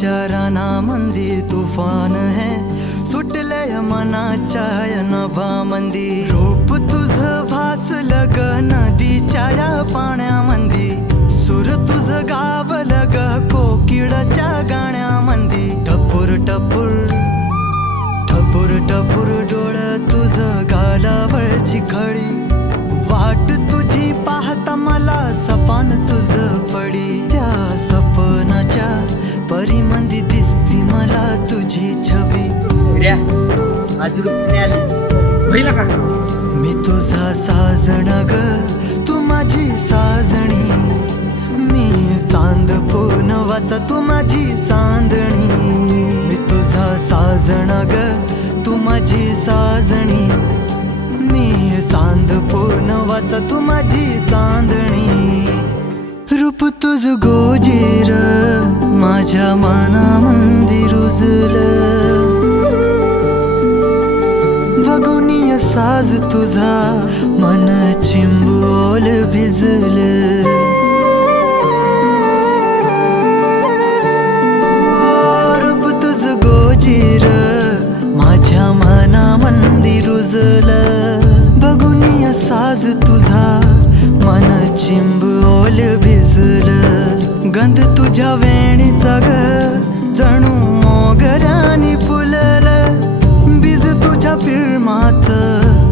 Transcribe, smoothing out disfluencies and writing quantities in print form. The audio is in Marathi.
विचारांमध्ये तुफान है, सुटलय मनाच्या नभामंदी. रूप तुझं भासलं ग नदीच्या या पाण्यामंदी, सूर तुझं गावलं ग कोकिळाच्या गाण्यामंदी. टपूर टपूर टपूर टपूर डोळं तुझं गालावरची खडी, वाट तुझी पाहता मला सपान तुझं पडी. त्या सपनाच्या परीमंदी दिसती मला तुझी छबी. मी तुझा साजण ग तू माझी साजणी, मी चांद पूनवाचा तू माझी चांदणी. मी तुझा साजण ग तू माझी साजणी, मी चांद पूनवाचा तू माझी चांदणी. रूप तुझ गोजीर माझ्या मनामंदी रुजलं, बघुनिय साज तुझा मन चिंबोल भिजलं. रूप तुझ गोजीर माझ्या मनामंदी रुजलं, बघुनिय साज तुझा मन चिंबोल भिजलं. गंध तुझ्या वेणीचा ग जणू मोगऱ्यानी फुललं, बीज तुझ्या प्रेमाचं